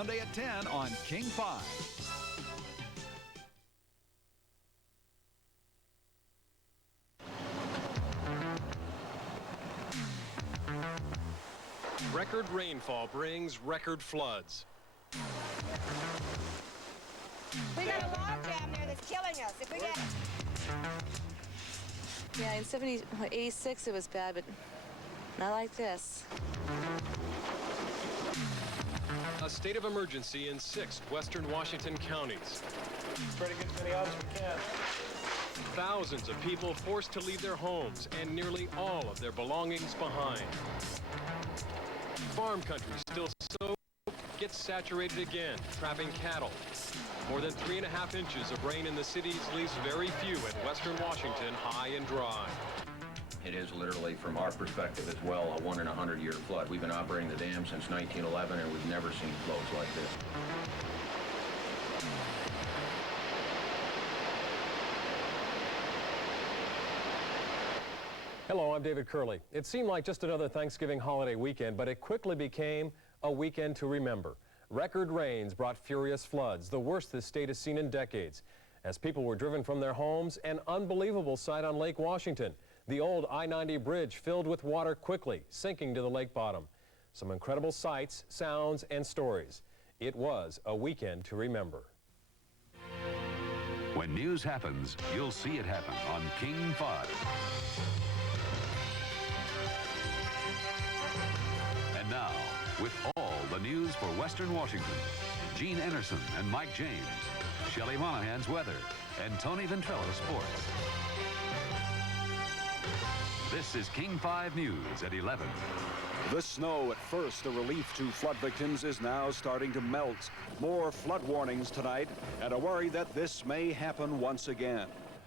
Sunday at 10 on King 5. Record rainfall brings record floods. We got a log jam there that's killing us. If we get... Yeah, in 86 it was bad, but not like this. A state of emergency in 6 western Washington counties. Try to get as many out as we can. Thousands of people forced to leave their homes and nearly all of their belongings behind. Farm country still soaked gets saturated again, trapping cattle. More than 3.5 inches of rain in the cities leaves very few in western Washington high and dry. It is literally, from our perspective as well, a 1 in 100-year flood. We've been operating the dam since 1911, and we've never seen flows like this. Hello, I'm David Curley. It seemed like just another Thanksgiving holiday weekend, but it quickly became a weekend to remember. Record rains brought furious floods, the worst this state has seen in decades. As people were driven from their homes, an unbelievable sight on Lake Washington. The old I-90 bridge filled with water quickly, sinking to the lake bottom. Some incredible sights, sounds, and stories. It was a weekend to remember. When news happens, you'll see it happen on King 5. And now, with all the news for Western Washington, Gene Anderson and Mike James, Shelley Monahan's weather, and Tony Ventrella sports. This is King 5 News at 11. The snow, at first a relief to flood victims, is now starting to melt. More flood warnings tonight, and a worry that this may happen once again.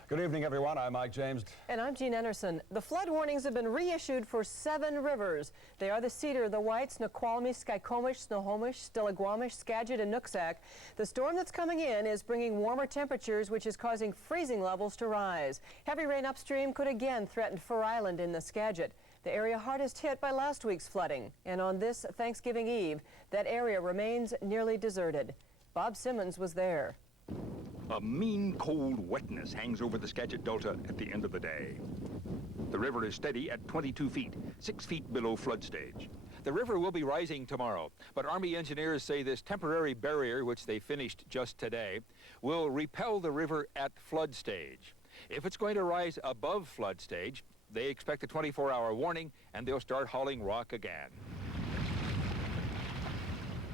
Good evening, everyone. I'm Mike James. And I'm Jean Anderson. The flood warnings have been reissued for 7 rivers. They are the Cedar, the White, Snoqualmie, Skykomish, Snohomish, Stillaguamish, Skagit, and Nooksack. The storm that's coming in is bringing warmer temperatures, which is causing freezing levels to rise. Heavy rain upstream could again threaten Fir Island in the Skagit, the area hardest hit by last week's flooding. And on this Thanksgiving Eve, that area remains nearly deserted. Bob Simmons was there. A mean, cold wetness hangs over the Skagit Delta at the end of the day. The river is steady at 22 feet, 6 feet below flood stage. The river will be rising tomorrow, but Army engineers say this temporary barrier, which they finished just today, will repel the river at flood stage. If it's going to rise above flood stage, they expect a 24-hour warning, and they'll start hauling rock again.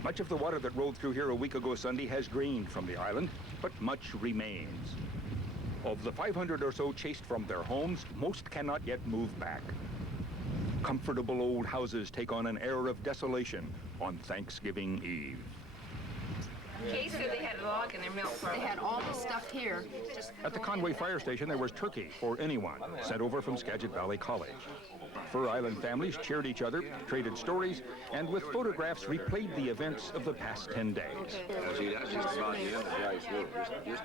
Much of the water that rolled through here a week ago Sunday has drained from the island, but much remains. Of the 500 or so chased from their homes, most cannot yet move back. Comfortable old houses take on an air of desolation on Thanksgiving Eve. Kay said they had a log in their milk farm. They had all the stuff here. At the Conway Fire Station, there was turkey for anyone sent over from Skagit Valley College. Fir Island families cheered each other, traded stories, and with photographs replayed the events of the past 10 days.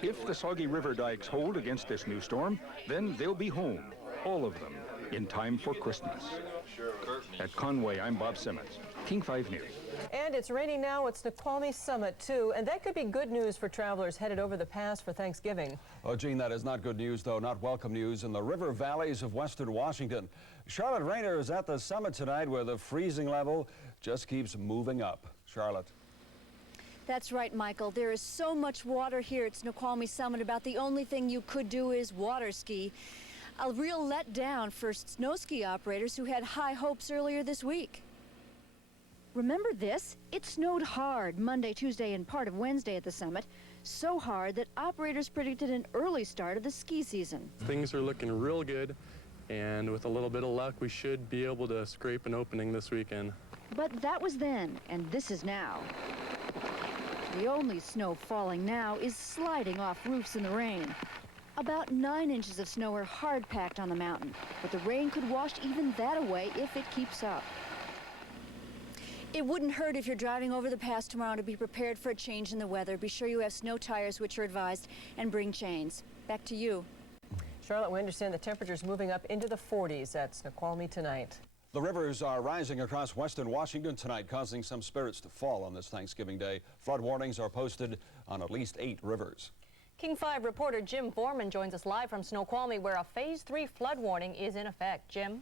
If the soggy river dikes hold against this new storm, then they'll be home, all of them, in time for Christmas. At Conway, I'm Bob Simmons, King 5 News. And it's raining now at Snoqualmie Summit, too, and that could be good news for travelers headed over the pass for Thanksgiving. Oh, Gene, that is not good news, though, not welcome news in the river valleys of western Washington. Charlotte Rayner is at the summit tonight where the freezing level just keeps moving up. Charlotte. That's right, Michael. There is so much water here at Snoqualmie Summit, about the only thing you could do is water ski. A real letdown for snow ski operators who had high hopes earlier this week. Remember this? It snowed hard Monday, Tuesday, and part of Wednesday at the summit. So hard that operators predicted an early start of the ski season. Things are looking real good, and with a little bit of luck, we should be able to scrape an opening this weekend. But that was then, and this is now. The only snow falling now is sliding off roofs in the rain. About 9 inches of snow are hard-packed on the mountain, but the rain could wash even that away if it keeps up. It wouldn't hurt if you're driving over the pass tomorrow to be prepared for a change in the weather. Be sure you have snow tires, which are advised, and bring chains. Back to you. Charlotte, we understand the temperature's moving up into the 40s at Snoqualmie tonight. The rivers are rising across western Washington tonight, causing some spirits to fall on this Thanksgiving Day. Flood warnings are posted on at least 8 rivers. King 5 reporter Jim Foreman joins us live from Snoqualmie, where a Phase 3 flood warning is in effect. Jim?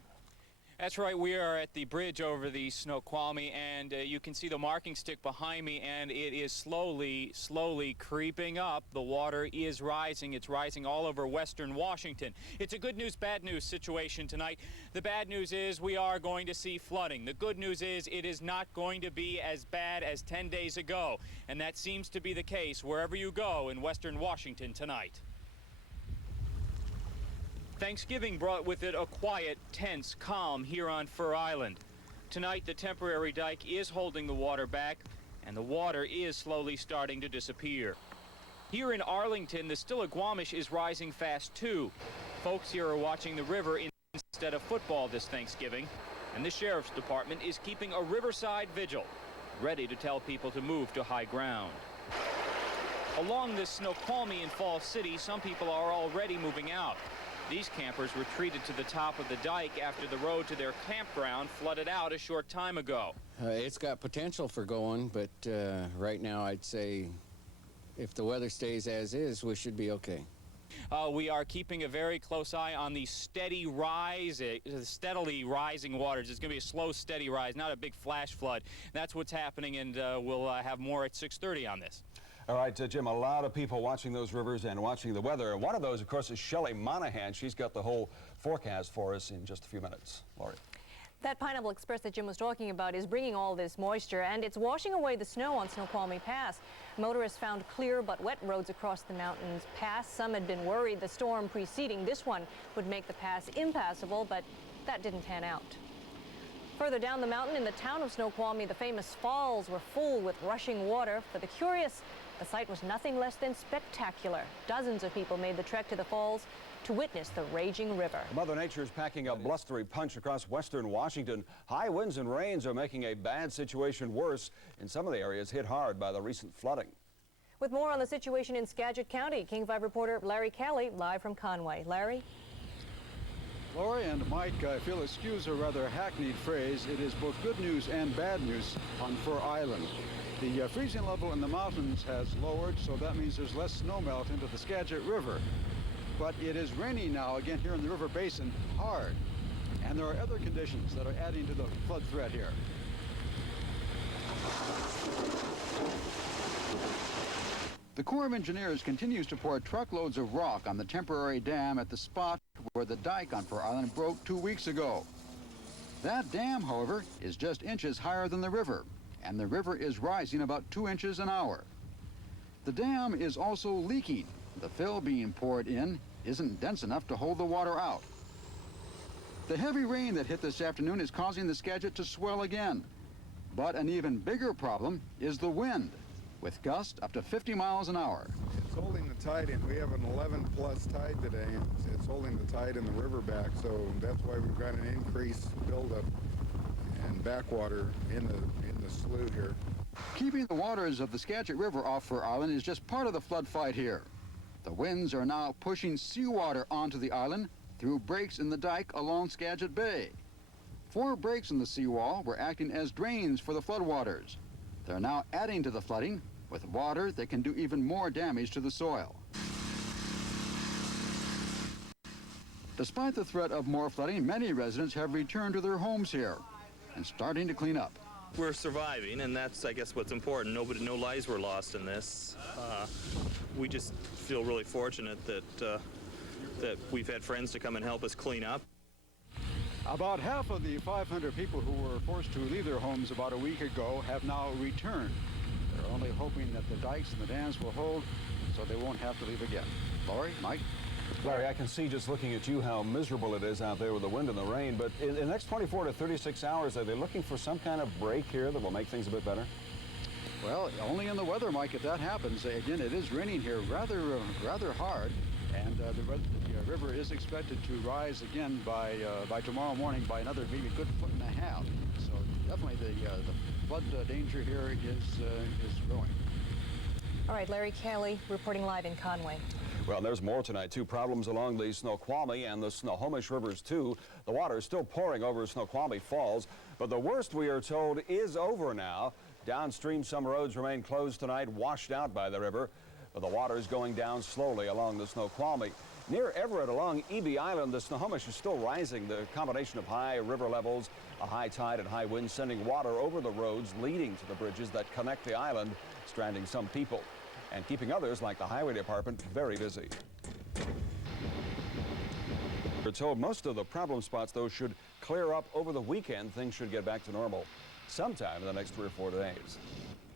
That's right. We are at the bridge over the Snoqualmie, and you can see the marking stick behind me, and it is slowly creeping up. The water is rising. It's rising all over western Washington. It's a good news, bad news situation tonight. The bad news is we are going to see flooding. The good news is it is not going to be as bad as 10 days ago, and that seems to be the case wherever you go in western Washington tonight. Thanksgiving brought with it a quiet, tense calm here on Fir Island. Tonight, the temporary dike is holding the water back, and the water is slowly starting to disappear. Here in Arlington, the Snoqualmie is rising fast too. Folks here are watching the river instead of football this Thanksgiving, and the Sheriff's Department is keeping a riverside vigil, ready to tell people to move to high ground. Along the Snoqualmie and Falls City, some people are already moving out. These campers retreated to the top of the dike after the road to their campground flooded out a short time ago. It's got potential for going, but right now I'd say if the weather stays as is, we should be okay. We are keeping a very close eye on the steadily rising waters. It's going to be a slow, steady rise, not a big flash flood. That's what's happening, and we'll have more at 6:30 on this. All right, Jim, a lot of people watching those rivers and watching the weather. And one of those, of course, is Shelley Monahan. She's got the whole forecast for us in just a few minutes. Laurie. That Pineapple Express that Jim was talking about is bringing all this moisture, and it's washing away the snow on Snoqualmie Pass. Motorists found clear but wet roads across the mountains pass. Some had been worried the storm preceding this one would make the pass impassable, but that didn't pan out. Further down the mountain in the town of Snoqualmie, the famous falls were full with rushing water. For the curious, the sight was nothing less than spectacular. Dozens of people made the trek to the falls to witness the raging river. Mother Nature is packing a blustery punch across western Washington. High winds and rains are making a bad situation worse in some of the areas hit hard by the recent flooding. With more on the situation in Skagit County, King 5 reporter Larry Kelly live from Conway. Larry? Laurie and Mike, if you'll excuse a rather hackneyed phrase, it is both good news and bad news on Fir Island. The freezing level in the mountains has lowered, so that means there's less snow melt into the Skagit River. But it is raining now again here in the river basin hard, and there are other conditions that are adding to the flood threat here. The Corps of Engineers continues to pour truckloads of rock on the temporary dam at the spot where the dike on Fir Island broke 2 weeks ago. That dam, however, is just inches higher than the river, and the river is rising about 2 inches an hour. The dam is also leaking. The fill being poured in isn't dense enough to hold the water out. The heavy rain that hit this afternoon is causing the Skagit to swell again. But an even bigger problem is the wind, with gusts up to 50 miles an hour. It's holding the tide in. We have an 11-plus tide today. It's holding the tide in the river back, so that's why we've got an increased buildup and backwater in the slough here. Keeping the waters of the Skagit River off Fir Island is just part of the flood fight here. The winds are now pushing seawater onto the island through breaks in the dike along Skagit Bay. 4 breaks in the seawall were acting as drains for the floodwaters. They're now adding to the flooding with water that can do even more damage to the soil. Despite the threat of more flooding, many residents have returned to their homes here and starting to clean up. We're surviving, and that's, I guess, what's important. No lives were lost in this. We just feel really fortunate that we've had friends to come and help us clean up. About half of the 500 people who were forced to leave their homes about a week ago have now returned. They're only hoping that the dikes and the dams will hold so they won't have to leave again. Laurie, Mike? Larry, I can see just looking at you how miserable it is out there with the wind and the rain, but in the next 24 to 36 hours, are they looking for some kind of break here that will make things a bit better? Well, only in the weather, Mike, if that happens. Again, it is raining here rather hard, and the river is expected to rise again by tomorrow morning by another maybe good 1.5 feet. So definitely the flood danger here is growing. All right, Larry Kelly reporting live in Conway. Well, there's more tonight, too. Problems along the Snoqualmie and the Snohomish rivers, too. The water is still pouring over Snoqualmie Falls, but the worst, we are told, is over now. Downstream, some roads remain closed tonight, washed out by the river. But the water is going down slowly along the Snoqualmie. Near Everett, along Eby Island, the Snohomish is still rising. The combination of high river levels, a high tide and high wind sending water over the roads leading to the bridges that connect the island, stranding some people and keeping others, like the highway department, very busy. We're told most of the problem spots, though, should clear up over the weekend. Things should get back to normal sometime in the next 3 or 4 days.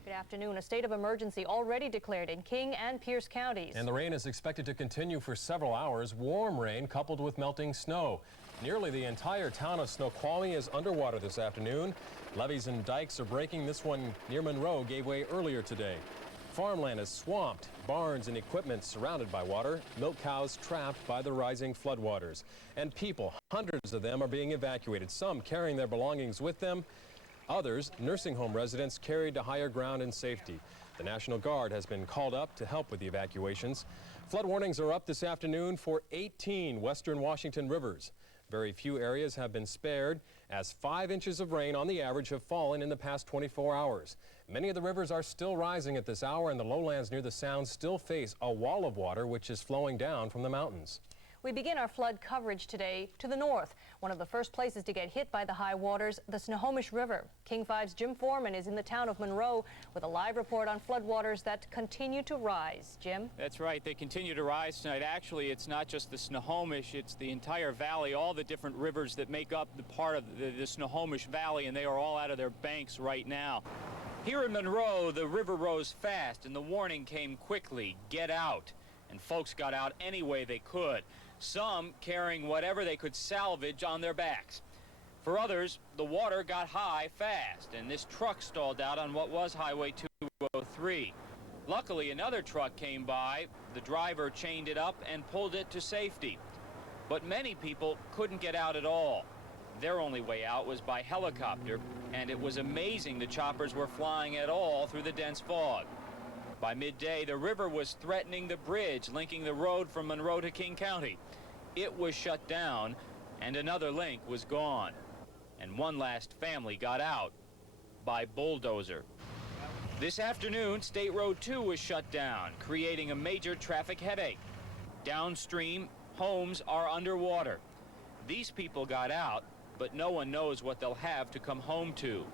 Good afternoon. A state of emergency already declared in King and Pierce counties. And the rain is expected to continue for several hours. Warm rain coupled with melting snow. Nearly the entire town of Snoqualmie is underwater this afternoon. Levees and dikes are breaking. This one near Monroe gave way earlier today. Farmland is swamped, barns and equipment surrounded by water, milk cows trapped by the rising floodwaters. And people, hundreds of them, are being evacuated, some carrying their belongings with them. Others, nursing home residents, carried to higher ground in safety. The National Guard has been called up to help with the evacuations. Flood warnings are up this afternoon for 18 western Washington rivers. Very few areas have been spared, as 5 inches of rain on the average have fallen in the past 24 hours. Many of the rivers are still rising at this hour, and the lowlands near the Sound still face a wall of water which is flowing down from the mountains. We begin our flood coverage today to the north. One of the first places to get hit by the high waters, the Snohomish River. King 5's Jim Foreman is in the town of Monroe with a live report on floodwaters that continue to rise. Jim? That's right. They continue to rise tonight. Actually, it's not just the Snohomish, it's the entire valley, all the different rivers that make up the part of the Snohomish Valley, and they are all out of their banks right now. Here in Monroe, the river rose fast, and the warning came quickly, get out. And folks got out any way they could. Some carrying whatever they could salvage on their backs. For others, the water got high fast, and this truck stalled out on what was Highway 203. Luckily, another truck came by. The driver chained it up and pulled it to safety. But many people couldn't get out at all. Their only way out was by helicopter, and it was amazing the choppers were flying at all through the dense fog. By midday, the river was threatening the bridge linking the road from Monroe to King County. It was shut down, and another link was gone. And one last family got out by bulldozer. This afternoon, State Road 2 was shut down, creating a major traffic headache. Downstream, homes are underwater. These people got out, but no one knows what they'll have to come home to.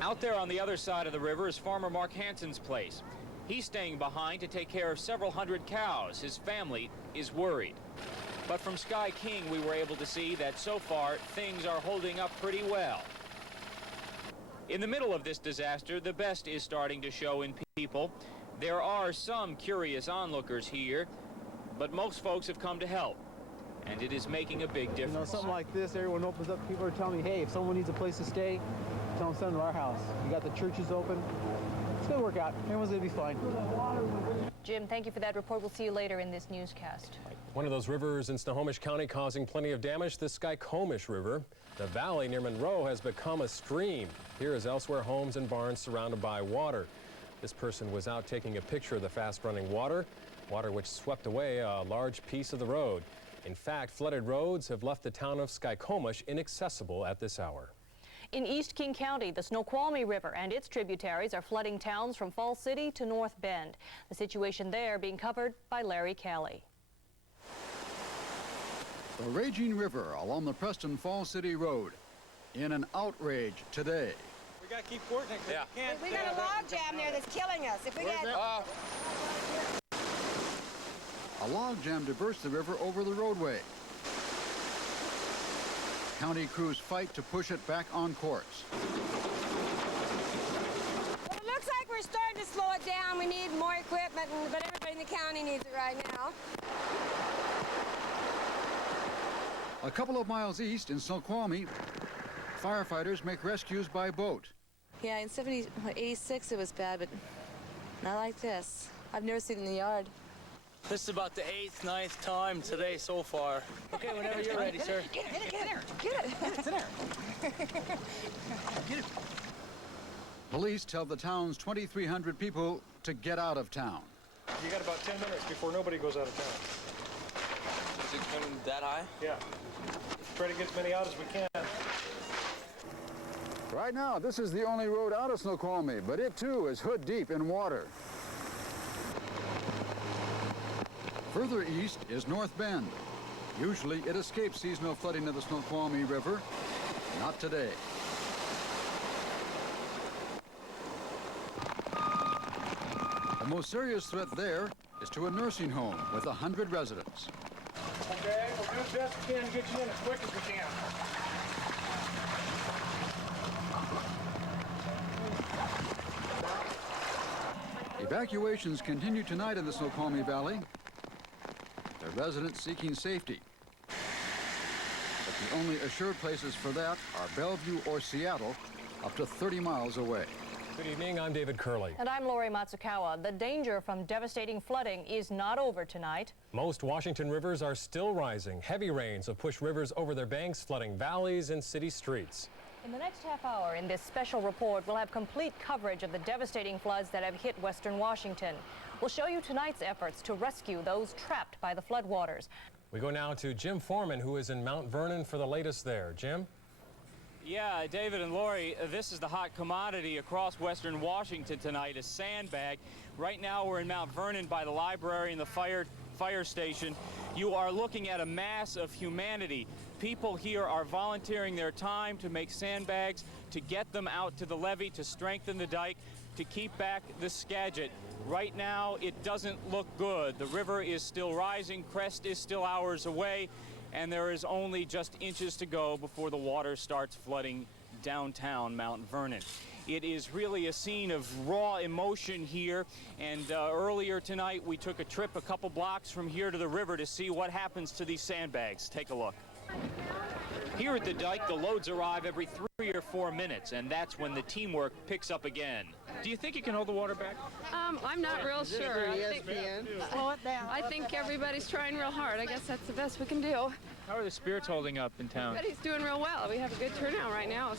Out there on the other side of the river is Farmer Mark Hansen's place. He's staying behind to take care of several hundred cows. His family is worried. But from Sky King, we were able to see that so far things are holding up pretty well. In the middle of this disaster, the best is starting to show in people. There are some curious onlookers here, but most folks have come to help, and it is making a big difference. You know, something like this, everyone opens up, people are telling me, hey, if someone needs a place to stay, tell them to send them to our house. You got the churches open. It's going to work out. Everyone's going to be fine. Jim, thank you for that report. We'll see you later in this newscast. One of those rivers in Snohomish County causing plenty of damage, the Skykomish River. The valley near Monroe has become a stream. Here as elsewhere, homes and barns surrounded by water. This person was out taking a picture of the fast-running water which swept away a large piece of the road. In fact, flooded roads have left the town of Skykomish inaccessible at this hour. In East King County, the Snoqualmie River and its tributaries are flooding towns from Falls City to North Bend. The situation there being covered by Larry Kelly. The raging river along the Preston Falls City Road in an outrage today. We got to keep working. Yeah. We got a log jam there that's killing us. If we get... A log jam diverts the river over the roadway. County crews fight to push it back on course. Well, it looks like we're starting to slow it down. We need more equipment, but everybody in the county needs it right now. A couple of miles east in Snoqualmie, firefighters make rescues by boat. Yeah, in 86 it was bad, but not like this. I've never seen it in the yard. This is about the 8th, 9th time today so far. Okay, whenever you're ready, sir. Get it. It's in there. Police tell the town's 2,300 people to get out of town. You got about 10 minutes before nobody goes out of town. Is it coming that high? Yeah. Try to get as many out as we can. Right now, this is the only road out of Snoqualmie, but it too is hood deep in water. Further east is North Bend. Usually it escapes seasonal flooding of the Snoqualmie River. Not today. The most serious threat there is to a nursing home with 100 residents. Okay, we'll do the best we can to get you in as quick as we can. Evacuations continue tonight in the Snoqualmie Valley. The residents seeking safety. But the only assured places for that are Bellevue or Seattle, up to 30 miles away. Good evening, I'm David Curley. And I'm Lori Matsukawa. The danger from devastating flooding is not over tonight. Most Washington rivers are still rising. Heavy rains have pushed rivers over their banks, flooding valleys and city streets. In the next half hour in this special report, we'll have complete coverage of the devastating floods that have hit western Washington. We'll show you tonight's efforts to rescue those trapped by the floodwaters. We go now to Jim Foreman, who is in Mount Vernon for the latest there. Jim? Yeah, David and Lori, this is the hot commodity across western Washington tonight, a sandbag. Right now we're in Mount Vernon by the library and the fire station. You are looking at a mass of humanity. People here are volunteering their time to make sandbags, to get them out to the levee, to strengthen the dike, to keep back the Skagit. Right now, it doesn't look good. The river is still rising, crest is still hours away, and there is only just inches to go before the water starts flooding downtown Mount Vernon. It is really a scene of raw emotion here, and earlier tonight we took a trip a couple blocks from here to the river to see what happens to these sandbags. Take a look. Here at the dike, the loads arrive every 3 or 4 minutes, and that's when the teamwork picks up again. Do you think you can hold the water back? I'm not real sure. I think everybody's trying real hard. I guess that's the best we can do. How are the spirits holding up in town? Everybody's doing real well. We have a good turnout right now.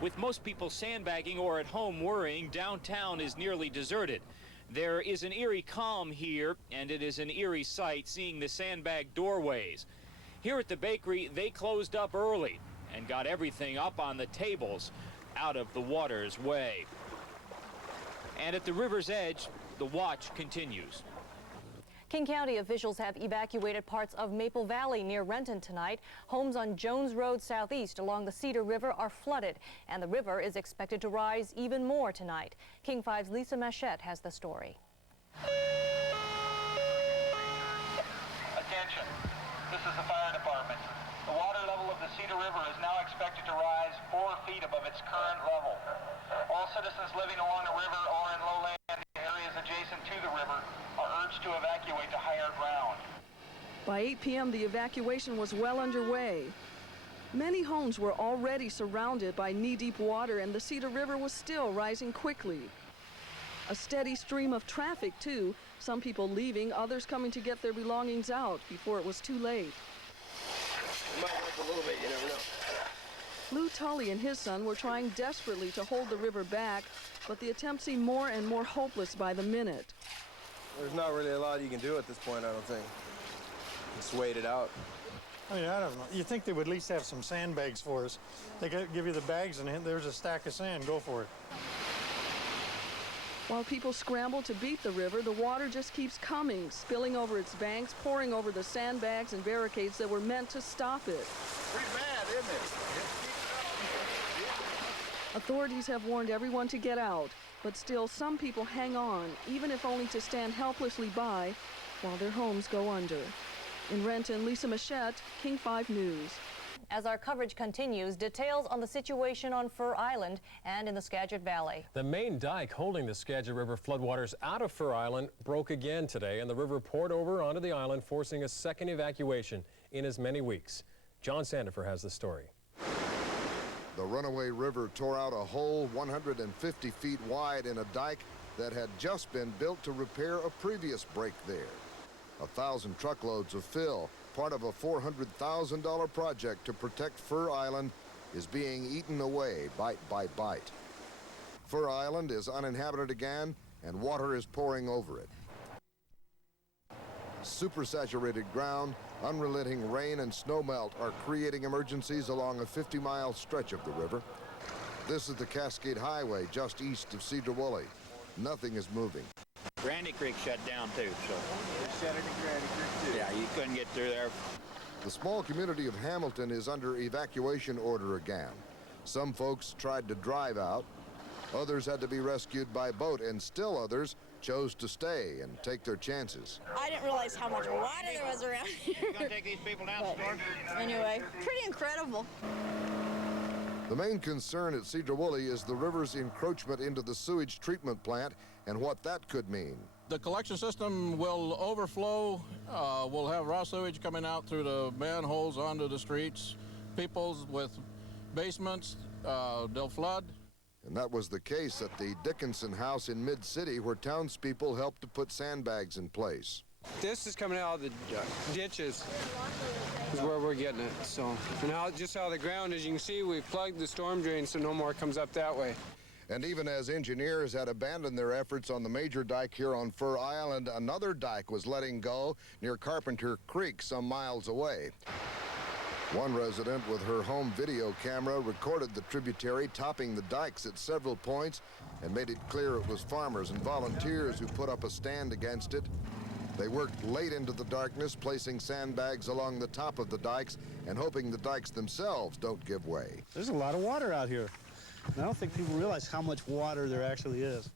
With most people sandbagging or at home worrying, downtown is nearly deserted. There is an eerie calm here, and it is an eerie sight seeing the sandbag doorways. Here at the bakery, they closed up early and got everything up on the tables out of the water's way. And at the river's edge, the watch continues. King County officials have evacuated parts of Maple Valley near Renton tonight. Homes on Jones Road southeast along the Cedar River are flooded, and the river is expected to rise even more tonight. King 5's Lisa Machette has the story. Attention, this is the fire department. The water level of the Cedar River is now expected to rise 4 feet above its current level. All citizens living along the river or in lowland areas adjacent to the river are urged to evacuate to higher ground. By 8 p.m., the evacuation was well underway. Many homes were already surrounded by knee-deep water, and the Cedar River was still rising quickly. A steady stream of traffic, too. Some people leaving, others coming to get their belongings out before it was too late. It might work a little bit, you never know. Lou Tully and his son were trying desperately to hold the river back, but the attempt seemed more and more hopeless by the minute. There's not really a lot you can do at this point, I don't think. Just wait it out. I mean, I don't know. You think they would at least have some sandbags for us. They could give you the bags and there's a stack of sand. Go for it. While people scramble to beat the river, the water just keeps coming, spilling over its banks, pouring over the sandbags and barricades that were meant to stop it. Pretty bad, isn't it? Authorities have warned everyone to get out, but still some people hang on, even if only to stand helplessly by while their homes go under. In Renton, Lisa Machette, King 5 News. As our coverage continues, details on the situation on Fir Island and in the Skagit Valley. The main dike holding the Skagit River floodwaters out of Fir Island broke again today, and the river poured over onto the island, forcing a second evacuation in as many weeks. John Sandifer has the story. The runaway river tore out a hole 150 feet wide in a dike that had just been built to repair a previous break there. 1,000 truckloads of fill, part of a $400,000 project to protect Fir Island, is being eaten away bite by bite. Fir Island is uninhabited again, and water is pouring over it. Supersaturated ground, unrelenting rain and snowmelt are creating emergencies along a 50-mile stretch of the river. This is the Cascade Highway just east of Cedar River. Nothing is moving. Grandy Creek shut down too, so. They shut it in Grandy Creek too. Yeah, you couldn't get through there. The small community of Hamilton is under evacuation order again. Some folks tried to drive out, others had to be rescued by boat, and still others chose to stay and take their chances. I didn't realize how much water there was around here. You gonna take these people down the storm? Anyway, pretty incredible. The main concern at Cedar River is the river's encroachment into the sewage treatment plant and what that could mean. The collection system will overflow. We'll have raw sewage coming out through the manholes onto the streets. People with basements, they'll flood. And that was the case at the Dickinson house in Mid-City, where townspeople helped to put sandbags in place. This is coming out of the ditches is where we're getting it. So, and just how the ground, as you can see, we've plugged the storm drain so no more comes up that way. And even as engineers had abandoned their efforts on the major dike here on Fir Island, another dike was letting go near Carpenter Creek, some miles away. One resident with her home video camera recorded the tributary topping the dikes at several points and made it clear it was farmers and volunteers who put up a stand against it. They worked late into the darkness, placing sandbags along the top of the dikes and hoping the dikes themselves don't give way. There's a lot of water out here. And I don't think people realize how much water there actually is.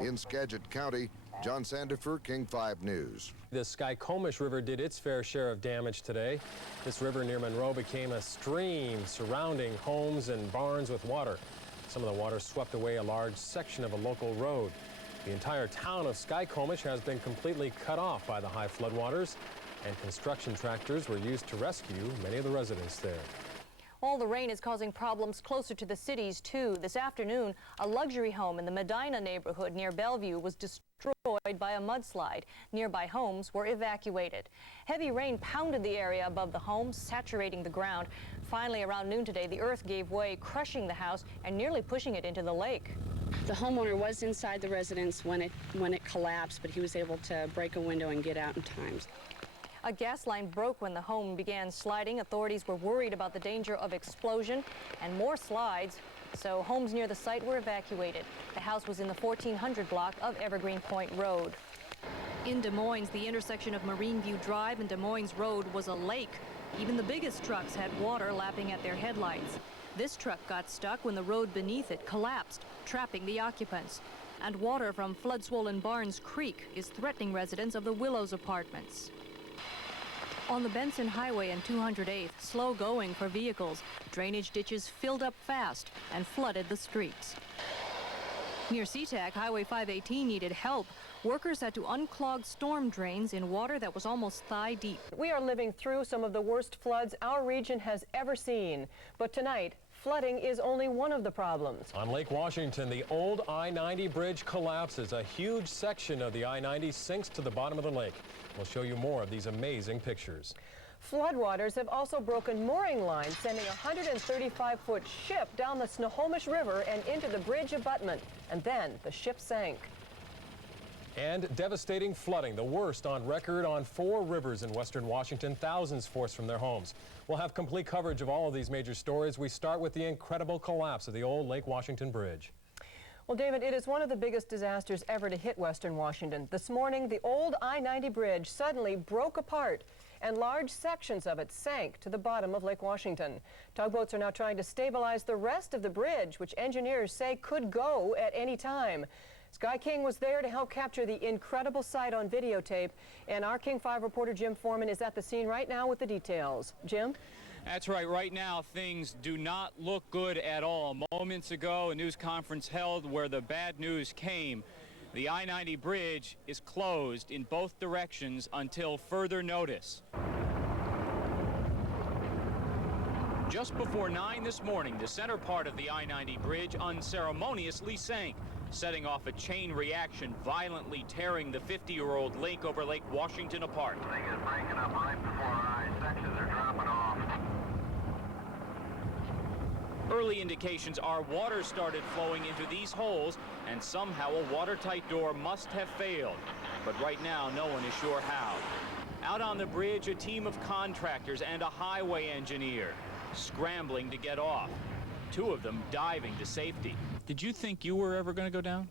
In Skagit County, John Sandifer, King 5 News. The Skykomish River did its fair share of damage today. This river near Monroe became a stream surrounding homes and barns with water. Some of the water swept away a large section of a local road. The entire town of Skykomish has been completely cut off by the high floodwaters, and construction tractors were used to rescue many of the residents there. All the rain is causing problems closer to the cities, too. This afternoon, a luxury home in the Medina neighborhood near Bellevue was destroyed by a mudslide. Nearby homes were evacuated. Heavy rain pounded the area above the home, saturating the ground. Finally, around noon today, the earth gave way, crushing the house and nearly pushing it into the lake. The homeowner was inside the residence when it collapsed, but he was able to break a window and get out in time. A gas line broke when the home began sliding. Authorities were worried about the danger of explosion and more slides, so homes near the site were evacuated. The house was in the 1400 block of Evergreen Point Road. In Des Moines, the intersection of Marine View Drive and Des Moines Road was a lake. Even the biggest trucks had water lapping at their headlights. This truck got stuck when the road beneath it collapsed, trapping the occupants. And water from flood-swollen Barnes Creek is threatening residents of the Willows apartments. On the Benson Highway and 208th, slow going for vehicles. Drainage ditches filled up fast and flooded the streets. Near SeaTac, Highway 518 needed help. Workers had to unclog storm drains in water that was almost thigh deep. We are living through some of the worst floods our region has ever seen. But tonight, flooding is only one of the problems. On Lake Washington, the old I-90 bridge collapses. A huge section of the I-90 sinks to the bottom of the lake. We'll show you more of these amazing pictures. Floodwaters have also broken mooring lines, sending a 135-foot ship down the Snohomish River and into the bridge abutment. And then the ship sank. And devastating flooding, the worst on record on 4 rivers in western Washington. Thousands forced from their homes. We'll have complete coverage of all of these major stories. We start with the incredible collapse of the old Lake Washington Bridge. Well, David, it is one of the biggest disasters ever to hit western Washington. This morning, the old I-90 bridge suddenly broke apart, and large sections of it sank to the bottom of Lake Washington. Tugboats are now trying to stabilize the rest of the bridge, which engineers say could go at any time. Sky King was there to help capture the incredible sight on videotape, and our King 5 reporter Jim Foreman is at the scene right now with the details. Jim? That's right. Right now, things do not look good at all. Moments ago, a news conference held where the bad news came. The I-90 bridge is closed in both directions until further notice. Just before 9 this morning, the center part of the I-90 bridge unceremoniously sank, setting off a chain reaction, violently tearing the 50-year-old link over Lake Washington apart. The thing is breaking up right before our eyes. Sections are dropping off. Early indications are water started flowing into these holes, and somehow a watertight door must have failed. But right now, no one is sure how. Out on the bridge, a team of contractors and a highway engineer scrambling to get off. Two of them diving to safety. Did you think you were ever going to go down?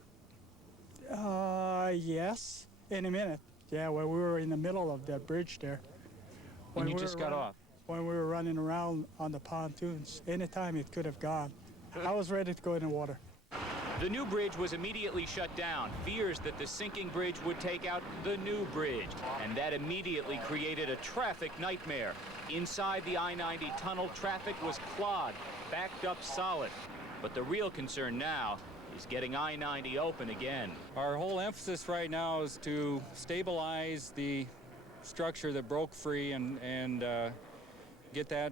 Yes, in a minute. Yeah, well, we were in the middle of that bridge there. And you just got off? When we were running around on the pontoons. Anytime it could have gone. I was ready to go in the water. The new bridge was immediately shut down. Fears that the sinking bridge would take out the new bridge. And that immediately created a traffic nightmare. Inside the I-90 tunnel, traffic was clogged, backed up solid. But the real concern now is getting I-90 open again. Our whole emphasis right now is to stabilize the structure that broke free and get that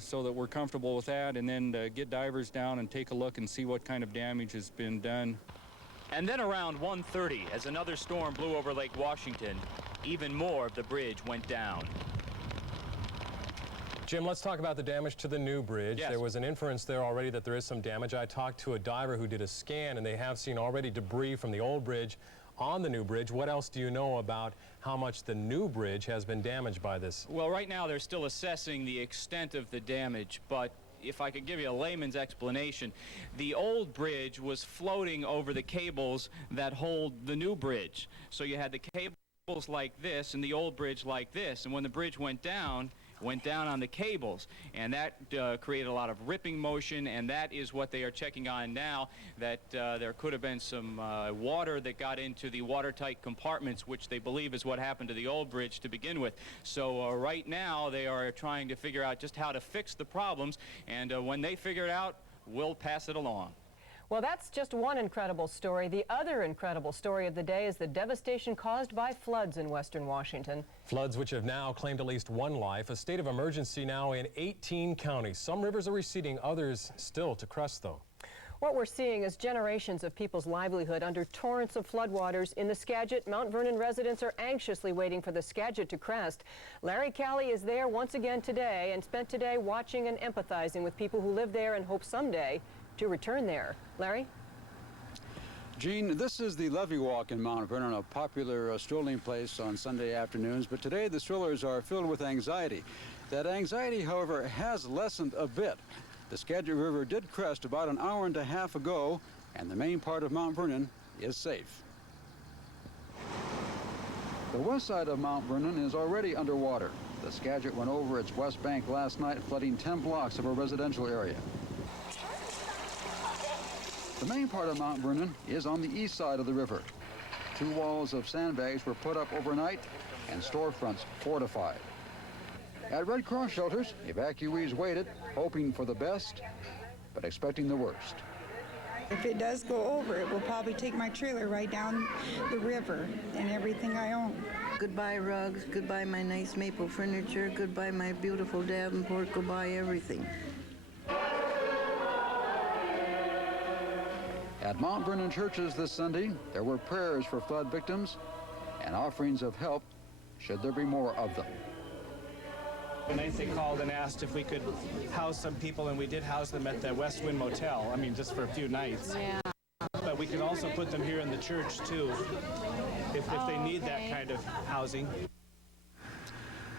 so that we're comfortable with that, and then get divers down and take a look and see what kind of damage has been done. And then around 1:30, as another storm blew over Lake Washington, even more of the bridge went down. Jim, let's talk about the damage to the new bridge. Yes. There was an inference there already that there is some damage. I talked to a diver who did a scan, and they have seen already debris from the old bridge on the new bridge. What else do you know about how much the new bridge has been damaged by this? Well, right now they're still assessing the extent of the damage, but if I could give you a layman's explanation, the old bridge was floating over the cables that hold the new bridge. So you had the cables like this and the old bridge like this, and when the bridge went down on the cables, and that created a lot of ripping motion, and that is what they are checking on now, that there could have been some water that got into the watertight compartments, which they believe is what happened to the old bridge to begin with. So right now they are trying to figure out just how to fix the problems, and when they figure it out, we'll pass it along. Well, that's just one incredible story. The other incredible story of the day is the devastation caused by floods in western Washington. Floods which have now claimed at least one life. A state of emergency now in 18 counties. Some rivers are receding, others still to crest, though. What we're seeing is generations of people's livelihood under torrents of floodwaters. In the Skagit, Mount Vernon residents are anxiously waiting for the Skagit to crest. Larry Callie is there once again today and spent today watching and empathizing with people who live there and hope someday to return there. Larry? Gene, this is the Levee Walk in Mount Vernon, a popular strolling place on Sunday afternoons, but today the strollers are filled with anxiety. That anxiety, however, has lessened a bit. The Skagit River did crest about an hour and a half ago, and the main part of Mount Vernon is safe. The west side of Mount Vernon is already underwater. The Skagit went over its west bank last night, flooding 10 blocks of a residential area. The main part of Mount Vernon is on the east side of the river. 2 walls of sandbags were put up overnight and storefronts fortified. At Red Cross shelters, evacuees waited, hoping for the best, but expecting the worst. If it does go over, it will probably take my trailer right down the river and everything I own. Goodbye rugs, goodbye my nice maple furniture, goodbye my beautiful Davenport, goodbye everything. At Mount Vernon churches this Sunday, there were prayers for flood victims and offerings of help, should there be more of them. Tonight they called and asked if we could house some people, and we did house them at the West Wind Motel. I mean, just for a few nights. Yeah. But we could also put them here in the church, too, if they need that kind of housing.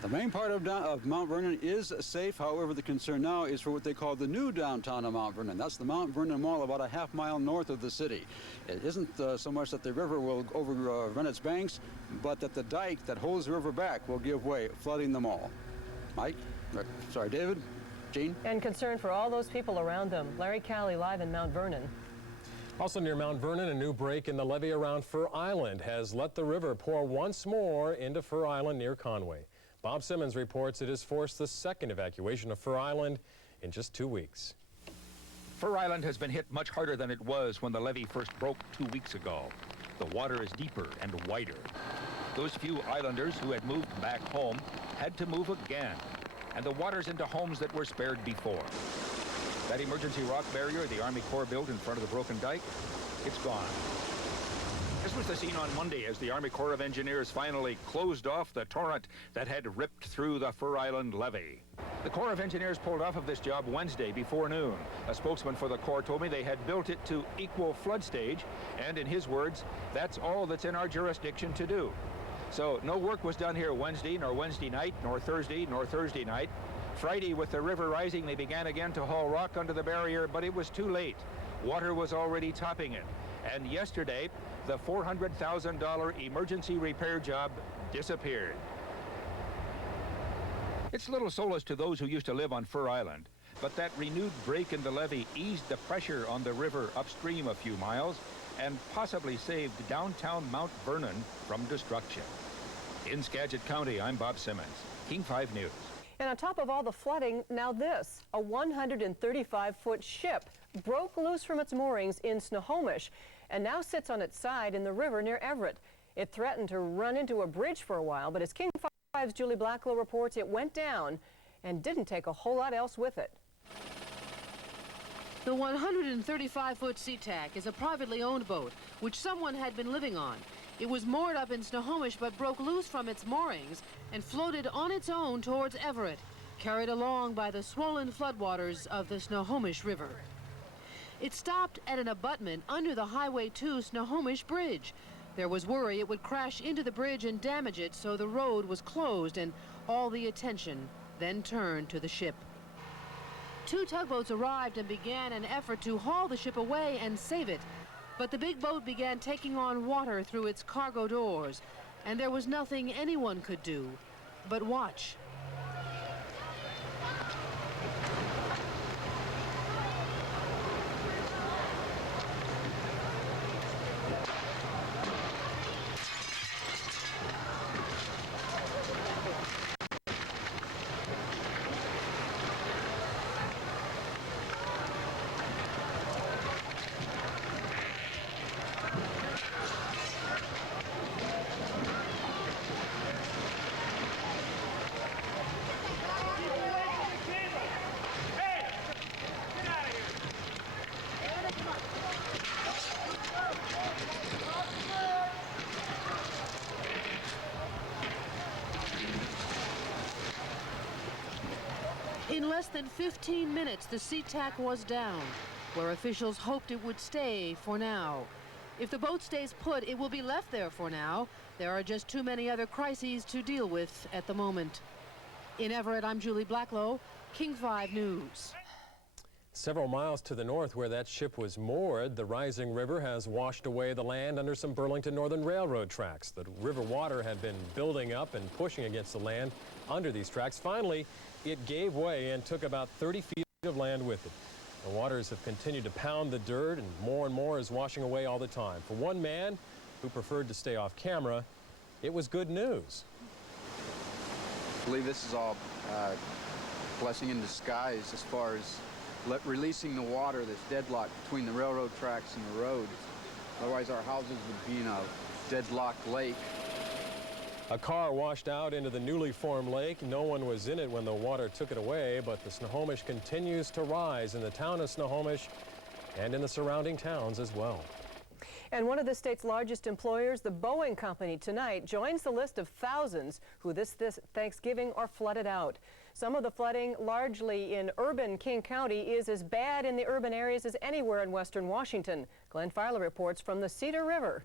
The main part of Mount Vernon is safe. However, the concern now is for what they call the new downtown of Mount Vernon. That's the Mount Vernon Mall, about a half-mile north of the city. It isn't so much that the river will overrun its banks, but that the dike that holds the river back will give way, flooding the mall. Mike? Sorry, David? Gene? And concern for all those people around them. Larry Callie live in Mount Vernon. Also near Mount Vernon, a new break in the levee around Fir Island has let the river pour once more into Fir Island near Conway. Bob Simmons reports it has forced the second evacuation of Fir Island in just 2 weeks. Fir Island has been hit much harder than it was when the levee first broke 2 weeks ago. The water is deeper and wider. Those few islanders who had moved back home had to move again, and the water's into homes that were spared before. That emergency rock barrier the Army Corps built in front of the broken dike, it's gone. This was the scene on Monday as the Army Corps of Engineers finally closed off the torrent that had ripped through the Fir Island levee. The Corps of Engineers pulled off of this job Wednesday before noon. A spokesman for the Corps told me they had built it to equal flood stage, and in his words, that's all that's in our jurisdiction to do. So no work was done here Wednesday, nor Wednesday night, nor Thursday night. Friday, with the river rising, they began again to haul rock under the barrier, but it was too late. Water was already topping it. And yesterday, the $400,000 emergency repair job disappeared. It's little solace to those who used to live on Fir Island, but that renewed break in the levee eased the pressure on the river upstream a few miles and possibly saved downtown Mount Vernon from destruction. In Skagit County, I'm Bob Simmons, King 5 News. And on top of all the flooding, now this, a 135-foot ship broke loose from its moorings in Snohomish and now sits on its side in the river near Everett. It threatened to run into a bridge for a while, but as King 5's Julie Blacklow reports, it went down and didn't take a whole lot else with it. The 135-foot SeaTac is a privately owned boat, which someone had been living on. It was moored up in Snohomish but broke loose from its moorings and floated on its own towards Everett, carried along by the swollen floodwaters of the Snohomish River. It stopped at an abutment under the Highway 2 Snohomish Bridge. There was worry it would crash into the bridge and damage it, so the road was closed and all the attention then turned to the ship. 2 tugboats arrived and began an effort to haul the ship away and save it. But the big boat began taking on water through its cargo doors, and there was nothing anyone could do but watch. In less than 15 minutes, the SeaTac was down, where officials hoped it would stay for now. If the boat stays put, it will be left there for now. There are just too many other crises to deal with at the moment. In Everett, I'm Julie Blacklow, King 5 News. Several miles to the north where that ship was moored, the rising river has washed away the land under some Burlington Northern Railroad tracks. The river water had been building up and pushing against the land under these tracks. Finally, it gave way and took about 30 feet of land with it. The waters have continued to pound the dirt, and more is washing away all the time. For one man who preferred to stay off camera, it was good news. I believe this is all blessing in disguise as far as releasing the water that's deadlocked between the railroad tracks and the road. Otherwise, our houses would be in a deadlocked lake. A car washed out into the newly formed lake. No one was in it when the water took it away, but the Snohomish continues to rise in the town of Snohomish and in the surrounding towns as well. And one of the state's largest employers, the Boeing Company, tonight joins the list of thousands who this Thanksgiving are flooded out. Some of the flooding, largely in urban King County, is as bad in the urban areas as anywhere in western Washington. Glenn Filer reports from the Cedar River.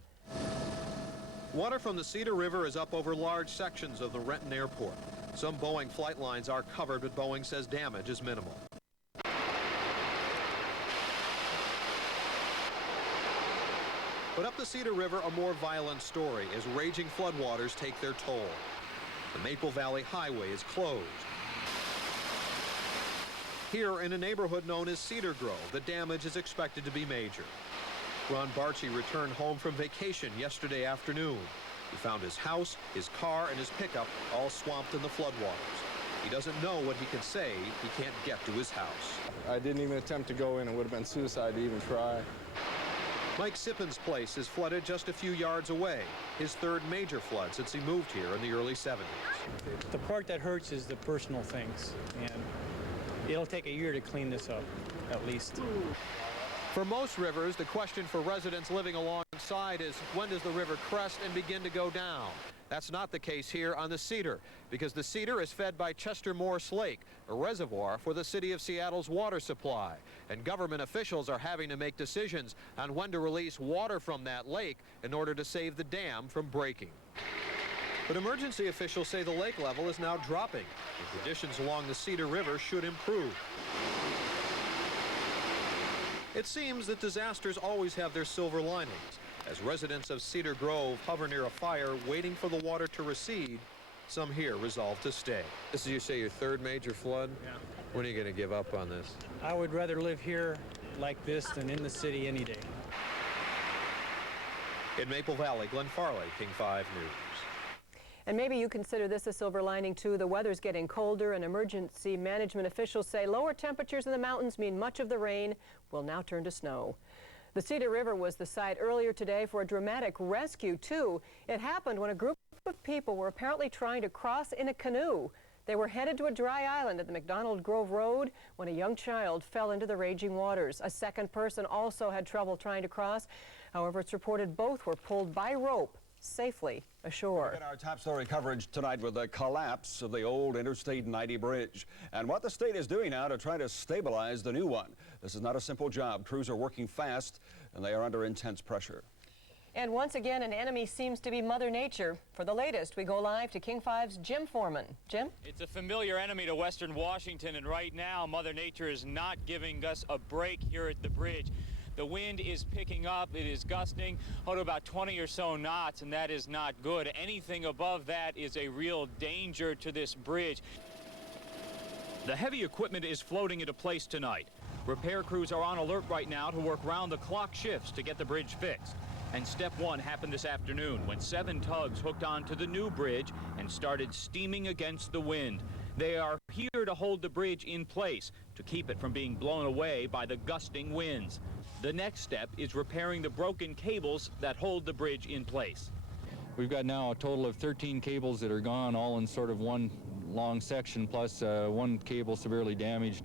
Water from the Cedar River is up over large sections of the Renton airport. Some Boeing flight lines are covered, but Boeing says damage is minimal. But up the Cedar River, a more violent story as raging floodwaters take their toll. The Maple Valley Highway is closed. Here in a neighborhood known as Cedar Grove, the damage is expected to be major. Ron Barchi returned home from vacation yesterday afternoon. He found his house, his car, and his pickup all swamped in the floodwaters. He doesn't know what he can say. He can't get to his house. I didn't even attempt to go in. It would have been suicide to even try. Mike Sippen's place is flooded just a few yards away, his third major flood since he moved here in the early 70s. The part that hurts is the personal things, and it'll take a year to clean this up, at least. For most rivers, the question for residents living alongside is, when does the river crest and begin to go down? That's not the case here on the Cedar, because the Cedar is fed by Chester Morse Lake, a reservoir for the city of Seattle's water supply. And government officials are having to make decisions on when to release water from that lake in order to save the dam from breaking. But emergency officials say the lake level is now dropping, and conditions along the Cedar River should improve. It seems that disasters always have their silver linings. As residents of Cedar Grove hover near a fire waiting for the water to recede, some here resolve to stay. This is, you say, your third major flood? Yeah. When are you going to give up on this? I would rather live here like this than in the city any day. In Maple Valley, Glenn Farley, King 5 News. And maybe you consider this a silver lining too. The weather's getting colder, and emergency management officials say lower temperatures in the mountains mean much of the rain will now turn to snow. The Cedar River was the site earlier today for a dramatic rescue too. It happened when a group of people were apparently trying to cross in a canoe. They were headed to a dry island at the McDonald Grove Road when a young child fell into the raging waters. A second person also had trouble trying to cross. However, it's reported both were pulled by rope safely ashore. In our top story coverage tonight with the collapse of the old Interstate 90 bridge and what the state is doing now to try to stabilize the new one. This is not a simple job. Crews are working fast and they are under intense pressure. And once again, an enemy seems to be Mother Nature. For the latest, we go live to King 5's Jim Foreman. Jim? It's a familiar enemy to western Washington, and right now Mother Nature is not giving us a break here at the bridge. The wind is picking up. It is gusting to about 20 or so knots, and that is not good. Anything above that is a real danger to this bridge. The heavy equipment is floating into place tonight. Repair crews are on alert right now to work round-the-clock shifts to get the bridge fixed. And step one happened this afternoon when 7 tugs hooked onto the new bridge and started steaming against the wind. They are here to hold the bridge in place to keep it from being blown away by the gusting winds. The next step is repairing the broken cables that hold the bridge in place. We've got now a total of 13 cables that are gone, all in sort of one long section, plus one cable severely damaged.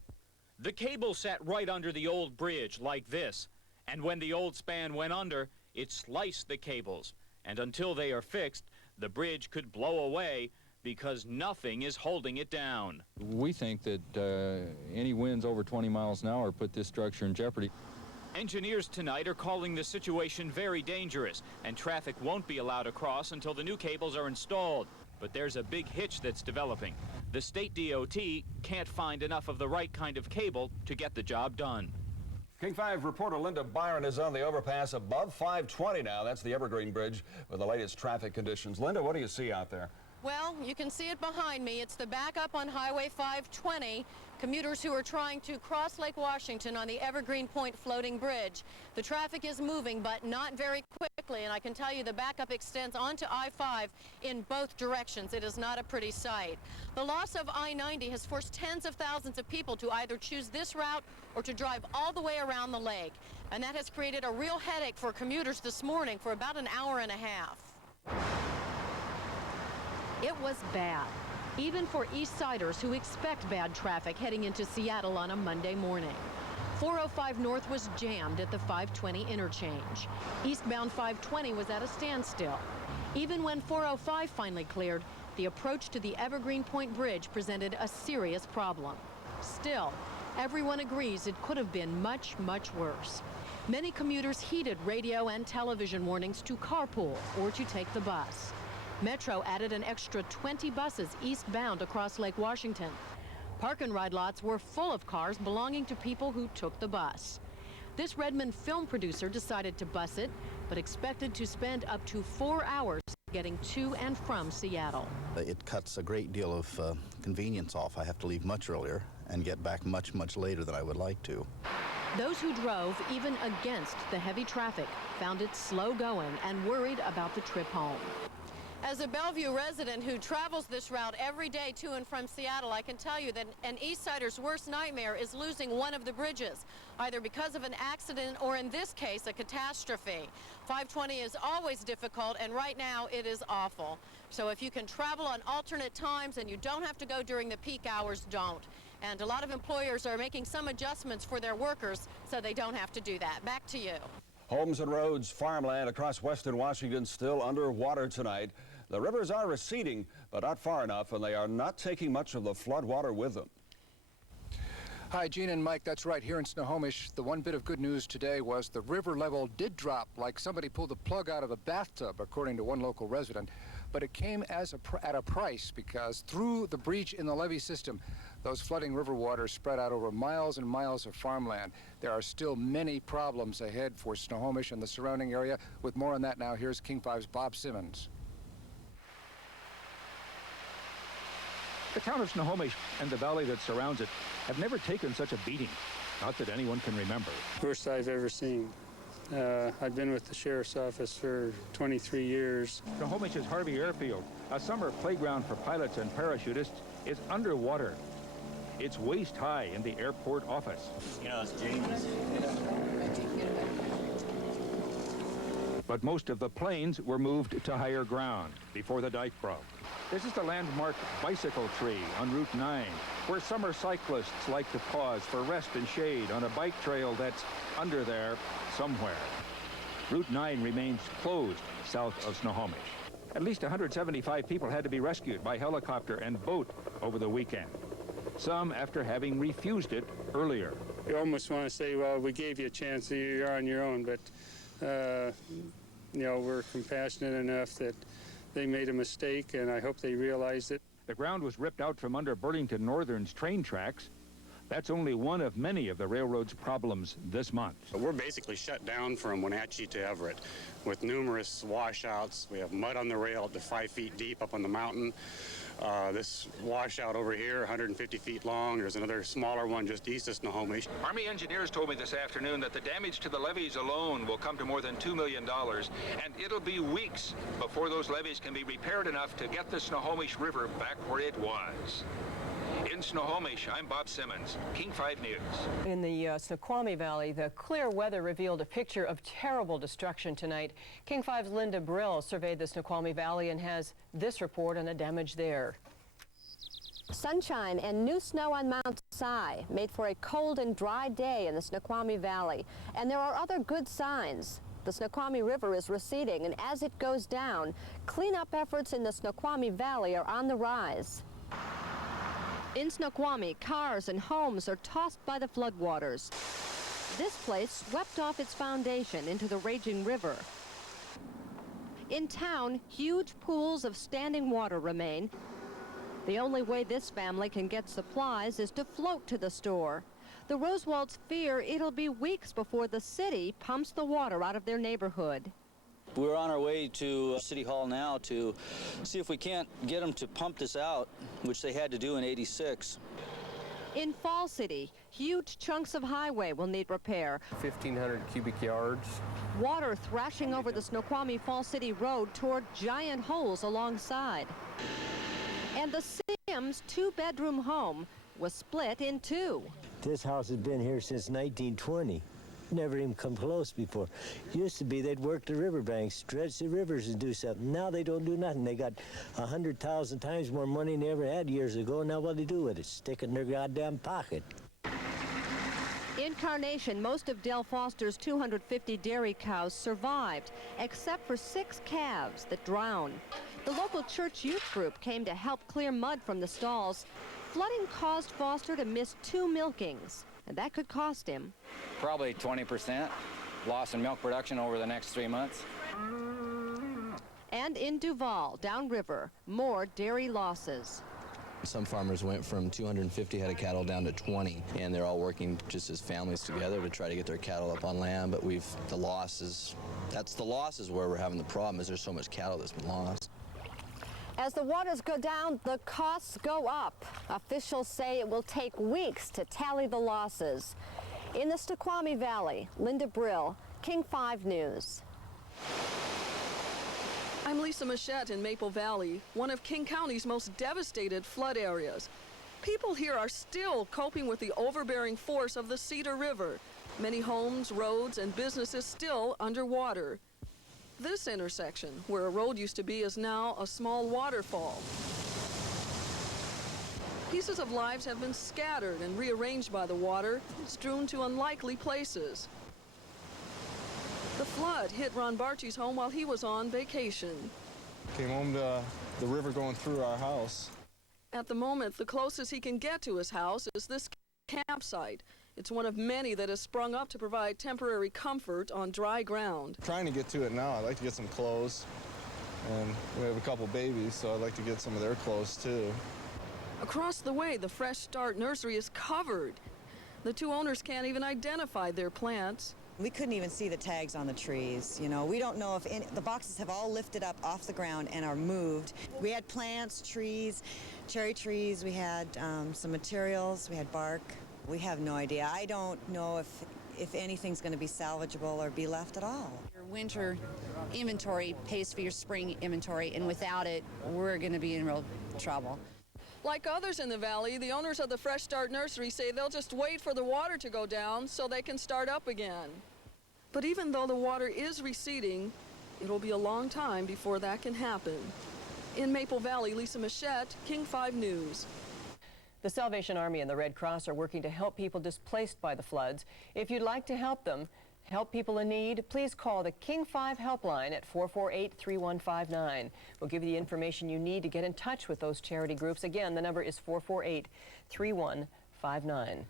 The cable sat right under the old bridge like this, and when the old span went under, it sliced the cables. And until they are fixed, the bridge could blow away because nothing is holding it down. We think that any winds over 20 miles an hour put this structure in jeopardy. Engineers tonight are calling the situation very dangerous, and traffic won't be allowed across until the new cables are installed. But there's a big hitch that's developing. The state DOT can't find enough of the right kind of cable to get the job done. King 5 reporter Linda Byron is on the overpass above 520 now. That's the Evergreen Bridge with the latest traffic conditions. Linda, what do you see out there? Well, you can see it behind me. It's the backup on Highway 520. Commuters who are trying to cross Lake Washington on the Evergreen Point floating bridge. The traffic is moving, but not very quickly, and I can tell you the backup extends onto I-5 in both directions. It is not a pretty sight. The loss of I-90 has forced tens of thousands of people to either choose this route or to drive all the way around the lake, and that has created a real headache for commuters this morning for about an hour and a half. It was bad, even for East Siders who expect bad traffic heading into Seattle on a Monday morning. 405 North was jammed at the 520 interchange. Eastbound 520 was at a standstill. Even when 405 finally cleared, the approach to the Evergreen Point Bridge presented a serious problem. Still, everyone agrees it could have been much, much worse. Many commuters heeded radio and television warnings to carpool or to take the bus. Metro added an extra 20 buses eastbound across Lake Washington. Park and ride lots were full of cars belonging to people who took the bus. This Redmond film producer decided to bus it, but expected to spend up to 4 hours getting to and from Seattle. It cuts a great deal of convenience off. I have to leave much earlier and get back much, much later than I would like to. Those who drove, even against the heavy traffic, found it slow going and worried about the trip home. As a Bellevue resident who travels this route every day to and from Seattle, I can tell you that an East Sider's worst nightmare is losing one of the bridges, either because of an accident or, in this case, a catastrophe. 520 is always difficult, and right now it is awful. So if you can travel on alternate times and you don't have to go during the peak hours, don't. And a lot of employers are making some adjustments for their workers so they don't have to do that. Back to you. Homes and roads, farmland across western Washington still underwater tonight. The rivers are receding, but not far enough, and they are not taking much of the flood water with them. Hi, Gene and Mike. That's right. Here in Snohomish, the one bit of good news today was the river level did drop like somebody pulled the plug out of a bathtub, according to one local resident. But it came as at a price, because through the breach in the levee system, those flooding river waters spread out over miles and miles of farmland. There are still many problems ahead for Snohomish and the surrounding area. With more on that now, here's King 5's Bob Simmons. The town of Snohomish and the valley that surrounds it have never taken such a beating, not that anyone can remember. Worst I've ever seen. I've been with the sheriff's office for 23 years. Snohomish's Harvey Airfield, a summer playground for pilots and parachutists, is underwater. It's waist high in the airport office. You know, it's genius. But most of the planes were moved to higher ground before the dike broke. This is the landmark bicycle tree on Route 9, where summer cyclists like to pause for rest and shade on a bike trail that's under there somewhere. Route 9 remains closed south of Snohomish. At least 175 people had to be rescued by helicopter and boat over the weekend, some after having refused it earlier. You almost want to say, well, we gave you a chance, so you're on your own, but you know, we're compassionate enough that they made a mistake, and I hope they realized it. The ground was ripped out from under Burlington Northern's train tracks. That's only one of many of the railroad's problems this month. We're basically shut down from Wenatchee to Everett with numerous washouts. We have mud on the rail up to 5 feet deep up on the mountain. This washout over here, 150 feet long. There's another smaller one just east of Snohomish. Army engineers told me this afternoon that the damage to the levees alone will come to more than $2 million, and it'll be weeks before those levees can be repaired enough to get the Snohomish River back where it was. In Snohomish, I'm Bob Simmons, King 5 News. In the Snoqualmie Valley, the clear weather revealed a picture of terrible destruction tonight. King 5's Linda Brill surveyed the Snoqualmie Valley and has this report on the damage there. Sunshine and new snow on Mount Si made for a cold and dry day in the Snoqualmie Valley. And there are other good signs. The Snoqualmie River is receding, and as it goes down, cleanup efforts in the Snoqualmie Valley are on the rise. In Snoqualmie, cars and homes are tossed by the floodwaters. This place swept off its foundation into the raging river. In town, huge pools of standing water remain. The only way this family can get supplies is to float to the store. The Rosewalds fear it'll be weeks before the city pumps the water out of their neighborhood. We're on our way to City Hall now to see if we can't get them to pump this out, which they had to do in '86. In Fall City, huge chunks of highway will need repair. 1,500 cubic yards. Water thrashing over the Snoqualmie Fall City Road toward giant holes alongside. And the Sims two-bedroom home was split in two. This house has been here since 1920. Never even come close before. Used to be they'd work the riverbanks, dredge the rivers and do something. Now they don't do nothing. They got 100,000 times more money than they ever had years ago. Now what do they do with it? Stick it in their goddamn pocket. In Carnation, most of Del Foster's 250 dairy cows survived, except for 6 calves that drowned. The local church youth group came to help clear mud from the stalls. Flooding caused Foster to miss 2 milkings, and that could cost him. Probably 20% loss in milk production over the next 3 months. And in Duval, downriver, more dairy losses. Some farmers went from 250 head of cattle down to 20, and they're all working just as families together to try to get their cattle up on land. But the losses where we're having the problem, is there's so much cattle that's been lost. As the waters go down, the costs go up. Officials say it will take weeks to tally the losses. In the Snoqualmie Valley, Linda Brill, King 5 News. I'm Lisa Machette in Maple Valley, one of King County's most devastated flood areas. People here are still coping with the overbearing force of the Cedar River. Many homes, roads, and businesses still underwater. This intersection, where a road used to be, is now a small waterfall. Pieces of lives have been scattered and rearranged by the water, strewn to unlikely places. The flood hit Ron Barchi's home while he was on vacation. Came home to the river going through our house. At the moment, the closest he can get to his house is this campsite. It's one of many that has sprung up to provide temporary comfort on dry ground. Trying to get to it now. I'd like to get some clothes. And we have a couple babies, so I'd like to get some of their clothes too. Across the way, the Fresh Start nursery is covered. The two owners can't even identify their plants. We couldn't even see the tags on the trees. You know, we don't know if the boxes have all lifted up off the ground and are moved. We had plants, trees, cherry trees. We had some materials. We had bark. We have no idea. I don't know if anything's going to be salvageable or be left at all. Your winter inventory pays for your spring inventory, and without it, we're going to be in real trouble. Like others in the valley, the owners of the Fresh Start nursery say they'll just wait for the water to go down so they can start up again. But even though the water is receding, it'll be a long time before that can happen. In Maple Valley, Lisa Machette, King 5 News. The Salvation Army and the Red Cross are working to help people displaced by the floods. If you'd like to help them, help people in need, please call the King 5 helpline at 448-3159. We'll give you the information you need to get in touch with those charity groups. Again, the number is 448-3159.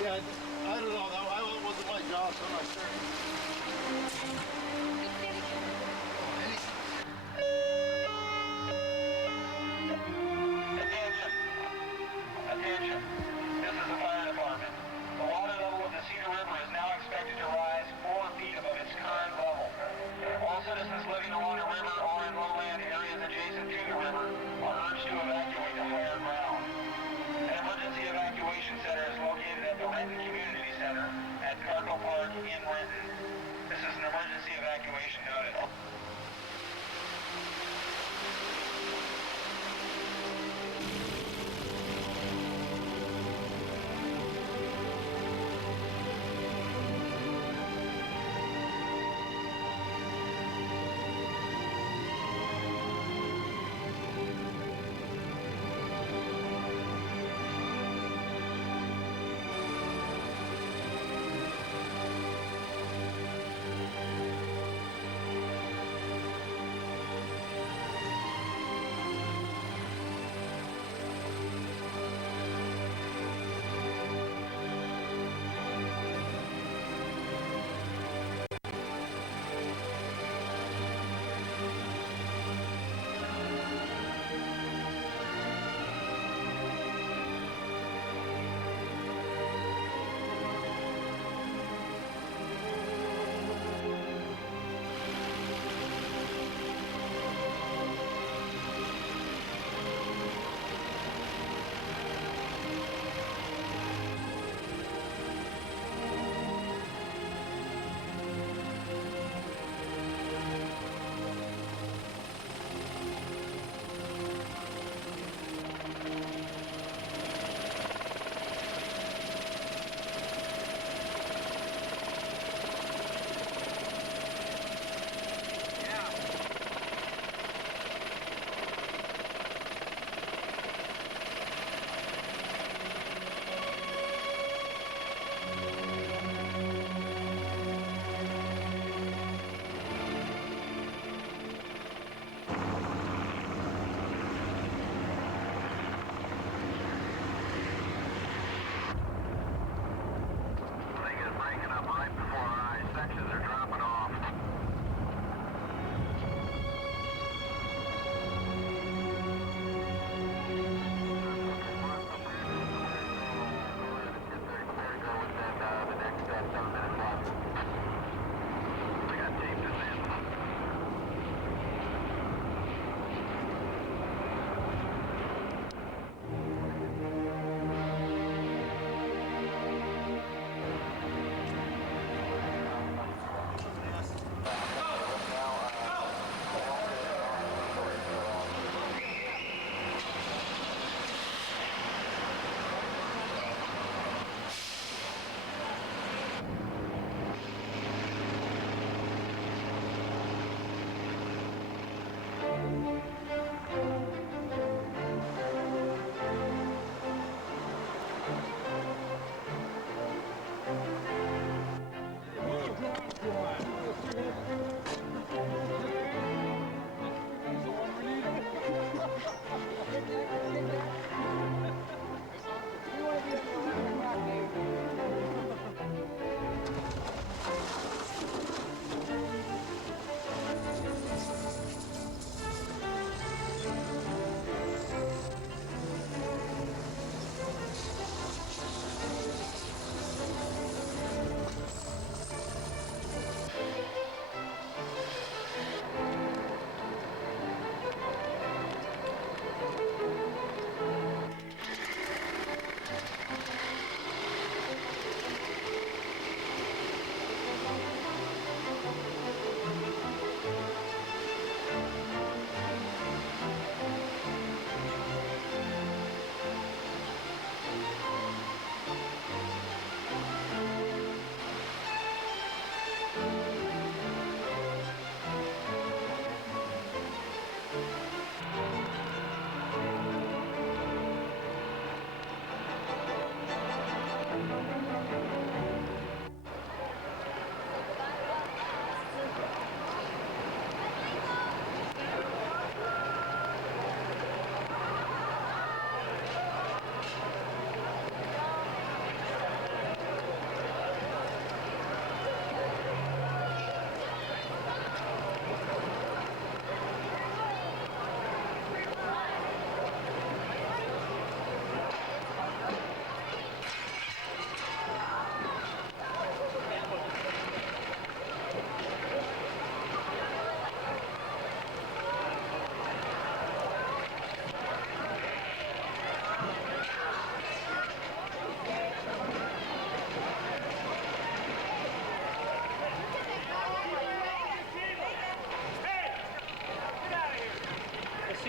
Yeah, I don't know. That wasn't my job, so I'm not sure. Attention. This is the fire department. The water level of the Cedar River is now expected to rise 4 feet above its current level. All citizens living along the river or in lowland areas adjacent to the river are urged to evacuate to higher ground. An emergency evacuation center is located at the Renton Commuter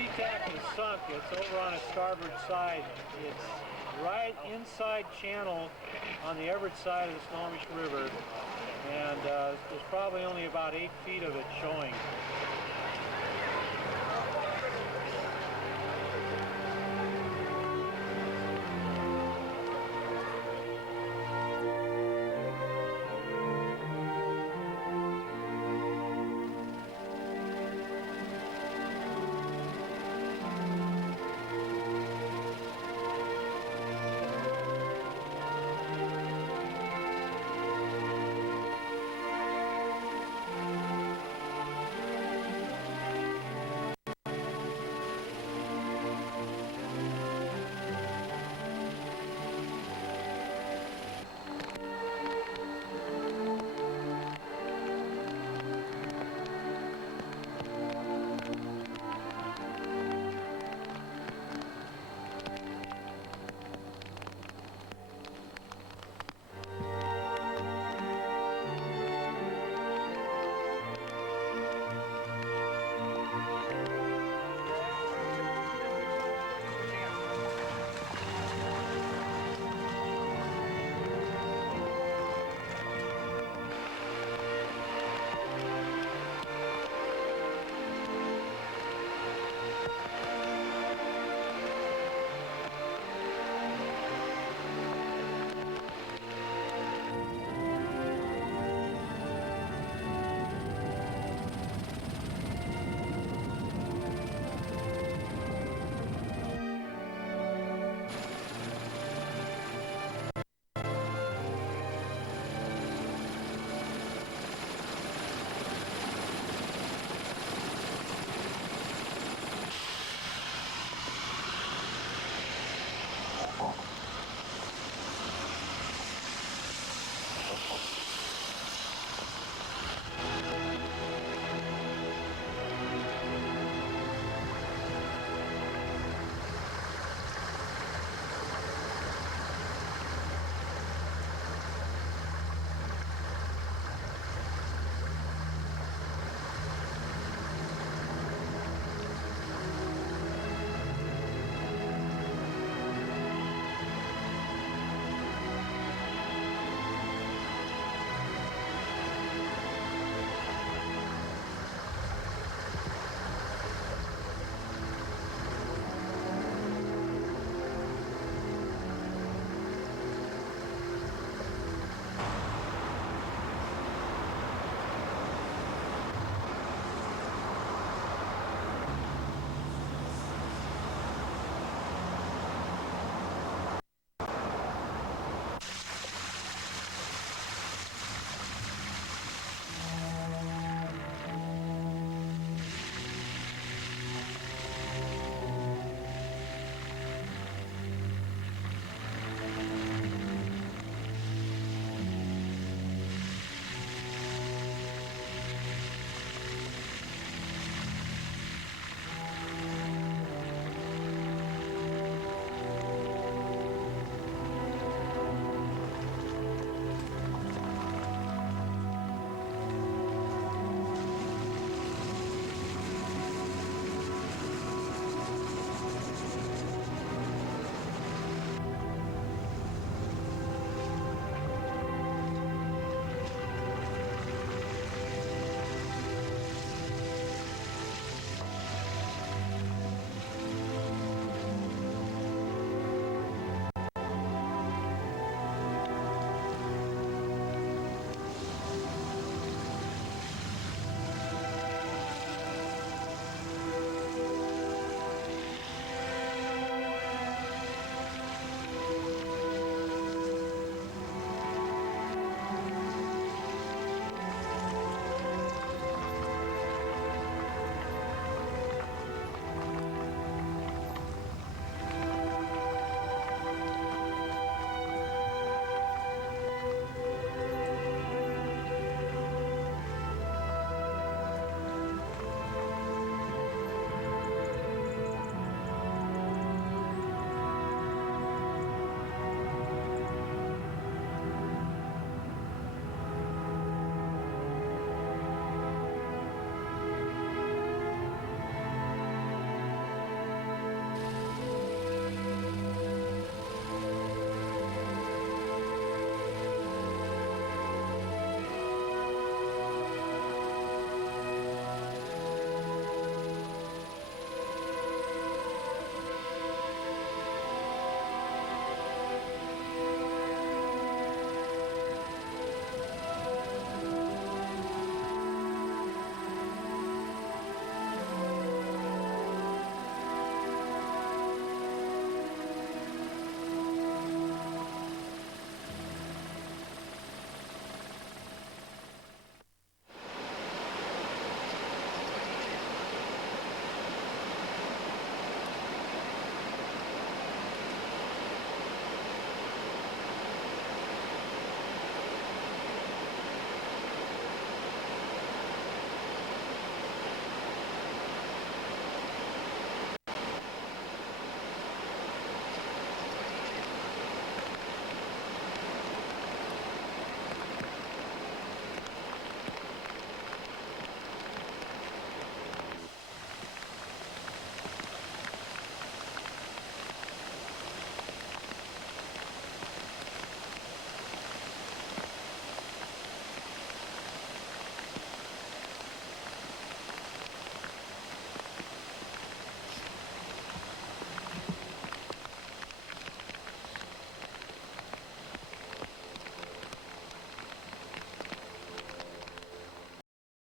sea-tack is sunk. It's over on its starboard side. It's right inside channel on the Everett side of the Snohomish River, and there's probably only about 8 feet of it showing.